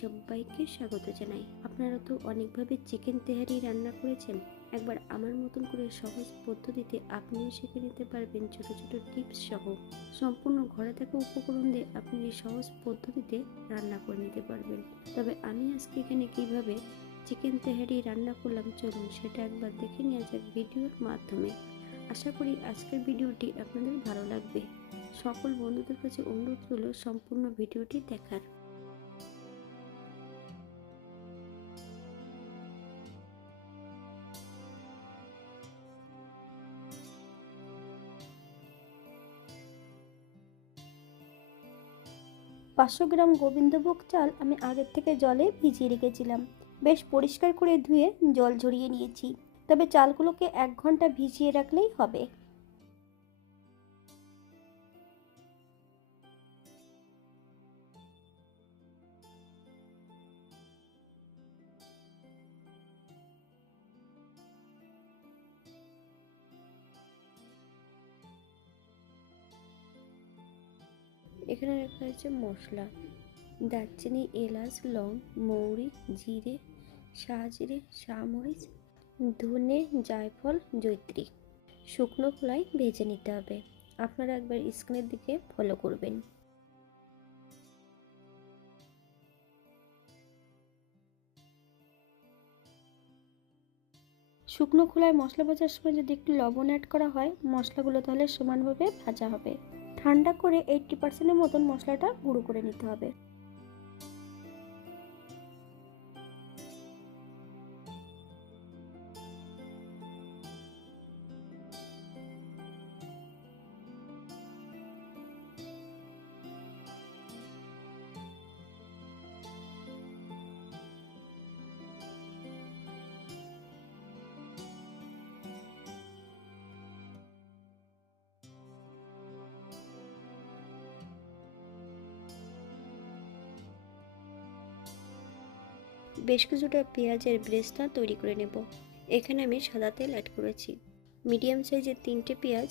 সবাইকে স্বাগত জানাই। আপনারা তো অনেকভাবে চিকেন তেহারি রান্না করেছেন। একবার আমার মতন করে সহজ পদ্ধতিতে আপনিও শিখে নিতে পারবেন ছোট ছোট টিপস সহ। সম্পূর্ণ ঘরে থাকা উপকরণ দিয়ে আপনি এই সহজ পদ্ধতিতে রান্না করে নিতে পারবেন। তবে আমি আজকে এখানে কীভাবে চিকেন তেহারি রান্না করলাম চলুন সেটা একবার দেখে নেওয়া যাক ভিডিওর মাধ্যমে। আশা করি আজকের ভিডিওটি আপনাদের ভালো লাগবে। সকল বন্ধুদের কাছে অনুরোধ রইল সম্পূর্ণ ভিডিওটি দেখার। পাঁচশো গ্রাম গোবিন্দভোগ চাল আমি আগের থেকে জলে ভিজিয়ে রেখেছিলাম। বেশ পরিষ্কার করে ধুয়ে জল ঝরিয়ে নিয়েছি। তবে চালগুলোকে এক ঘণ্টা ভিজিয়ে রাখলেই হবে। হয়েছে মশলা। দারচিনি, এলাচ, লং, মৌরি, জিরে শাহজিরে শাহমরিচ ধনে, জায়ফল জৈত্রী শুকনো খোলায় ভেজে নিতে হবে। আপনারা একবার স্ক্রিনের দিকে ফলো করবেন। শুকনো খোলায় মশলা ভাজার সময় যদি একটু লবণ অ্যাড করা হয়, মশলাগুলো তাহলে সমানভাবে ভাজা হবে। ঠান্ডা করে এইটটি পার্সেন্টের মতন মশলাটা গুঁড়ো করে নিতে হবে। বেশ কিছুটা পেঁয়াজের ব্রেস্তা তৈরি করে নেব। এখানে আমি সাদা তেল অ্যাড করেছি। মিডিয়াম সাইজের তিনটে পেঁয়াজ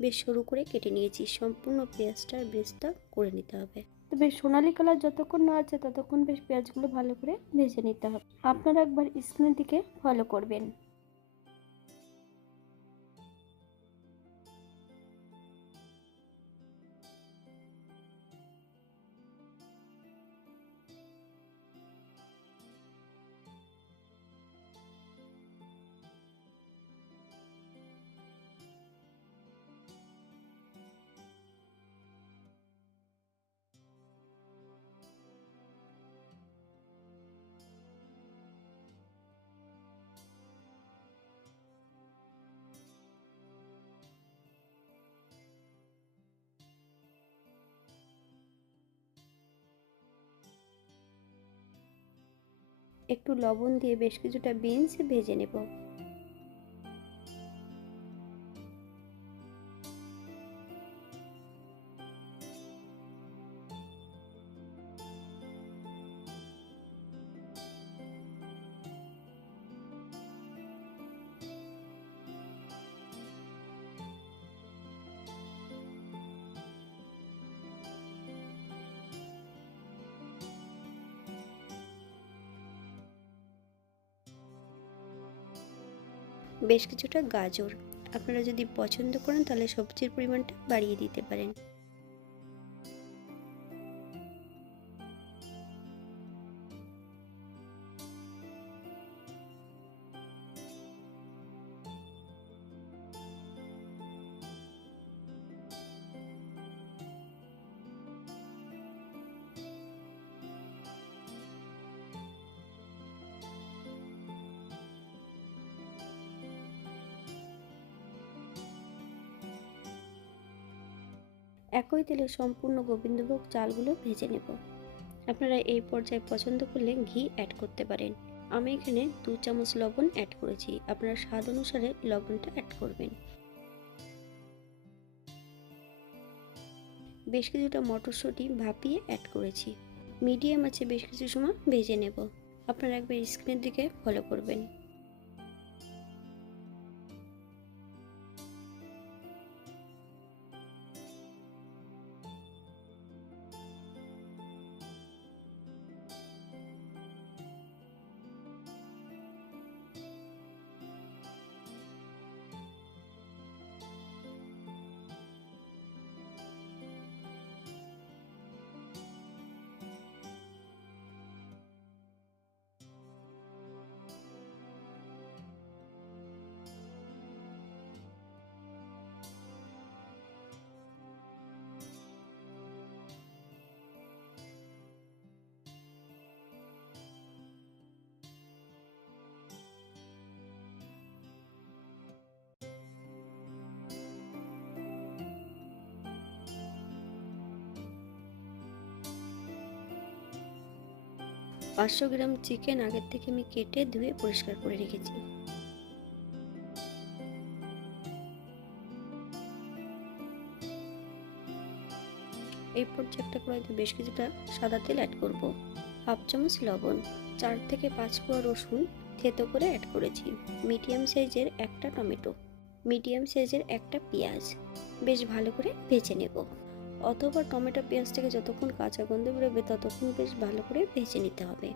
বেশ সরু করে কেটে নিয়েছি। সম্পূর্ণ পেঁয়াজটার ব্রেস্তা করে নিতে হবে। তবে সোনালি কালার যতক্ষণ না আছে, ততক্ষণ বেশ পেঁয়াজগুলো ভালো করে ভেজে নিতে হবে। আপনারা একবার স্ক্রিনের দিকে ফলো করবেন। একটু লবণ দিয়ে বেশ কিছুটা বিনস ভেজে নেব। বেশ কিছুটা গাজর। আপনারা যদি পছন্দ করেন তাহলে সবজির পরিমাণটা বাড়িয়ে দিতে পারেন। একই তেলে সম্পূর্ণ গোবিন্দভোগ চালগুলো ভেজে নেব। আপনারা এই পর্যায়ে পছন্দ করলে ঘি অ্যাড করতে পারেন। আমি এখানে দু চামচ লবণ অ্যাড করেছি। আপনারা স্বাদ অনুসারে লবণটা অ্যাড করবেন। বেশ কিছুটা মটরশুঁটি ভাপিয়ে অ্যাড করেছি। মিডিয়াম আছে বেশ কিছু সময় ভেজে নেব। আপনারা একবার স্ক্রিনের দিকে ফলো করবেন। পাঁচশো গ্রাম চিকেন আগের থেকে আমি কেটে ধুয়ে পরিষ্কার করে রেখেছি। এই পর্যায়ে একটা কড়াইতে বেশ কিছুটা সাদা তেল অ্যাড করব। হাফ চামচ লবণ, চার থেকে পাঁচ কোয়া রসুন থেতো করে অ্যাড করেছি। মিডিয়াম সাইজের একটা টমেটো মিডিয়াম সাইজের একটা পেঁয়াজ, বেশ ভালো করে ভেজে নেব। অথবা টমেটো পেঁয়াজটাকে যতক্ষণ কাঁচা গন্ধ বেরোবে ততক্ষণ বেশ ভালো করে ভেজে নিতে হবে।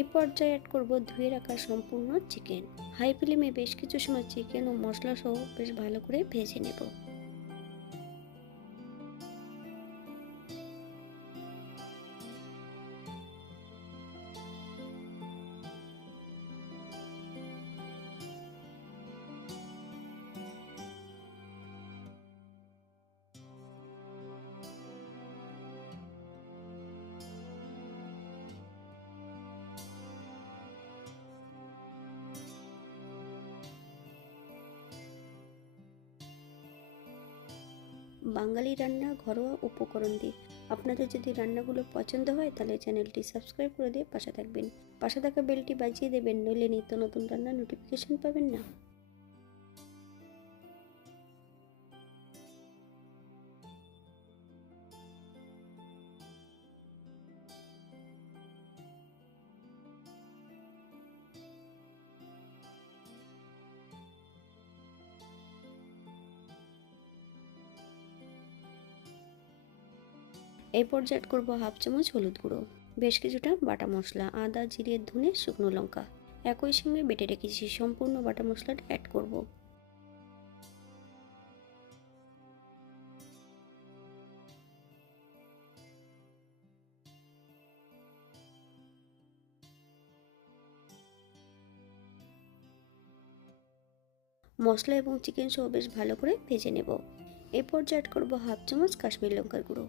এই পর্যায়ে অ্যাড করব ধুয়ে রাখা সম্পূর্ণ চিকেন হাই ফ্লেমে বেশ কিছু সময় চিকেন ও মশলা সহ বেশ ভালো করে ভেজে নেব। বাঙালি রান্না ঘরোয়া উপকরণ দিয়ে। আপনাদের যদি রান্নাগুলো পছন্দ হয়, তাহলে চ্যানেলটি সাবস্ক্রাইব করে দিয়ে পাশে থাকবেন। পাশে থাকা বেলটি বাজিয়ে দেবেন, নইলে নিত্য নতুন রান্নার নোটিফিকেশান পাবেন না। এই পর্যায়ে করব হাফ চামচ হলুদ গুঁড়ো, বেশ কিছুটা বাটা মশলা, আদা, জিরে, ধুনে, শুকনো লঙ্কা। একই সঙ্গে বেটে রেখেছি সম্পূর্ণ বাটা মশলাটা অ্যাড করব। মশলা এবং চিকেন সহ বেশ ভালো করে ভেজে নেব। এই পর্যায়ে অ্যাড করব হাফ চামচ কাশ্মীর লঙ্কার গুঁড়ো।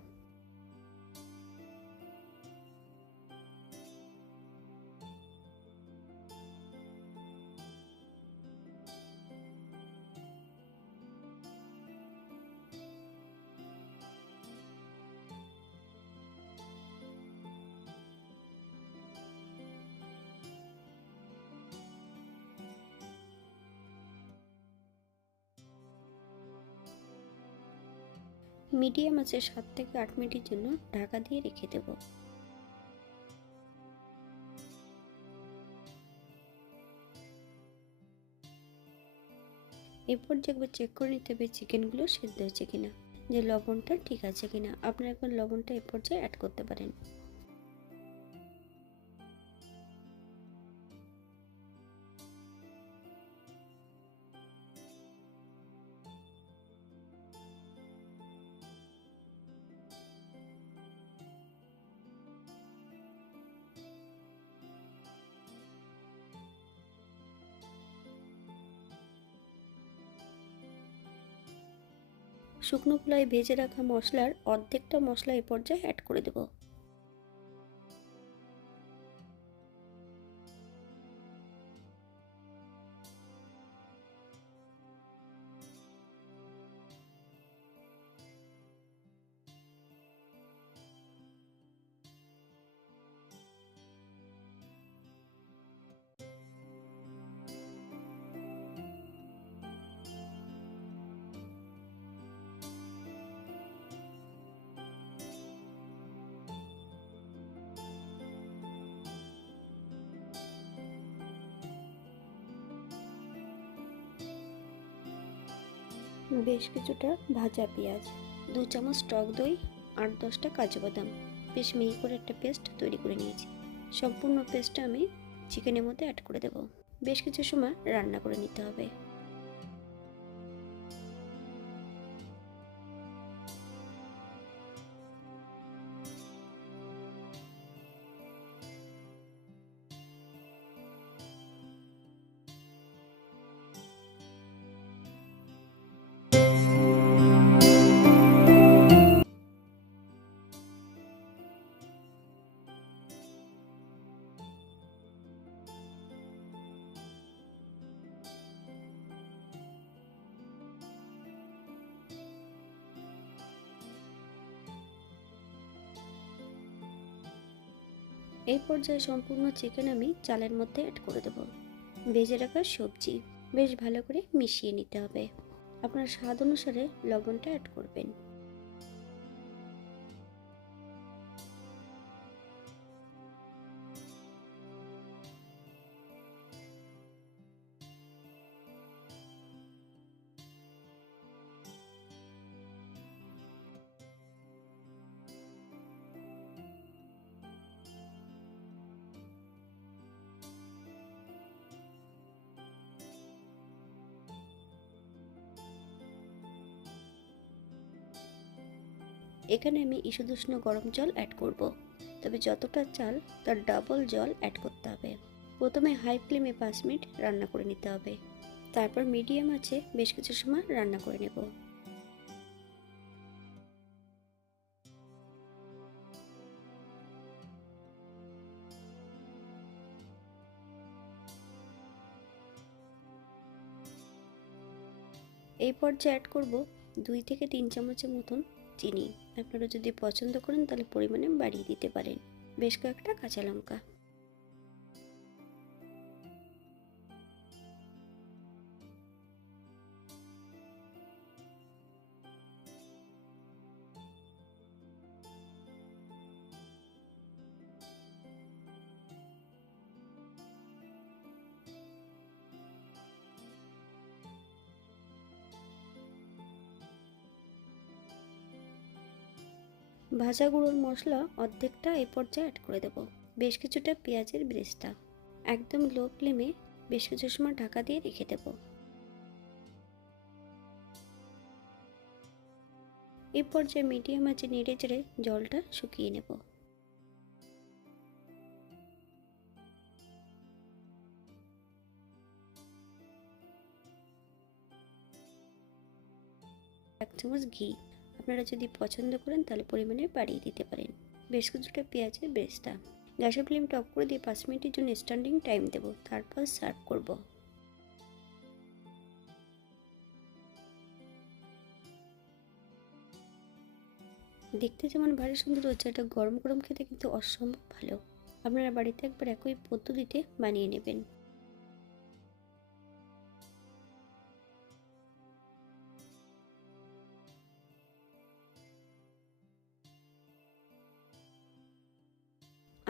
মিডিয়াম আছে, সাত থেকে আট মিনিটের জন্য ঢাকা দিয়ে রেখে দেব। এরপর একবার চেক করে নিতে হবে চিকেনগুলো সেদ্ধ হয়েছে কিনা, যে লবণটা ঠিক আছে কিনা। আপনারা একবার লবণটা এ পর্যায়ে অ্যাড করতে পারেন। শুকনো কুলায় ভেজে রাখা মশলার অর্ধেকটা মশলা এ পর্যায়ে অ্যাড করে দেব। বেশ কিছুটা ভাজা পেঁয়াজ, দু চামচ টক দই আট দশটা কাজু বাদাম। বেশ মিহি করে একটা পেস্ট তৈরি করে নিয়েছি। সম্পূর্ণ পেস্টটা আমি চিকেনের মধ্যে অ্যাড করে দেব। বেশ কিছু সময় রান্না করে নিতে হবে। এই পর্যায়ে সম্পূর্ণ চিকেন আমি চালের মধ্যে অ্যাড করে দেব। ভেজে রাখা সবজি বেশ ভালো করে মিশিয়ে নিতে হবে। আপনার স্বাদ অনুসারে লবণটা অ্যাড করবেন। এখানে আমি ইসুদুষ্ণ গরম জল অ্যাড করব। তবে যতটা চাল, তার ডাবল জল অ্যাড করতে হবে। প্রথমে হাই ফ্লেমে পাঁচ মিনিট রান্না করে নিতে হবে। তারপর মিডিয়াম আছে, বেশ কিছু সময় রান্না করে নেব। এই পর্যায়ে অ্যাড করব দুই থেকে তিন চামচের মতন চিনি। আপনারা যদি পছন্দ করেন তাহলে পরিমাণে বাড়িয়ে দিতে পারেন। বেশ কয়েকটা কাঁচা লঙ্কা। ভাজা গুঁড়োর মশলা অর্ধেকটা এই পর্যায়ে অ্যাড করে দেব। বেশ কিছুটা পেঁয়াজের ব্রেস্তা। একদম লো ফ্লেমে বেশ কিছু সময় ঢাকা দিয়ে রেখে দেব। এই পর্যায়ে মিডিয়াম আঁচে নেড়ে চেড়ে জলটা শুকিয়ে নেব। এক চামচ ঘি। আপনারা যদি পছন্দ করেন, তাহলে পরিমাণে বাড়িয়ে দিতে পারেন। বেশ কিছুটা পেঁয়াজের বেরেস্তা। গ্যাসের ফ্লেমটা অফ করে দিয়ে পাঁচ মিনিটের জন্য স্ট্যান্ডিং টাইম দেবো। তারপর সার্ভ করব। দেখতে যেমন ভারী সুন্দর হচ্ছে এটা গরম গরম খেতে কিন্তু অসম্ভব ভালো। আপনারা বাড়িতে একবার একই পদ্ধতিতে বানিয়ে নেবেন।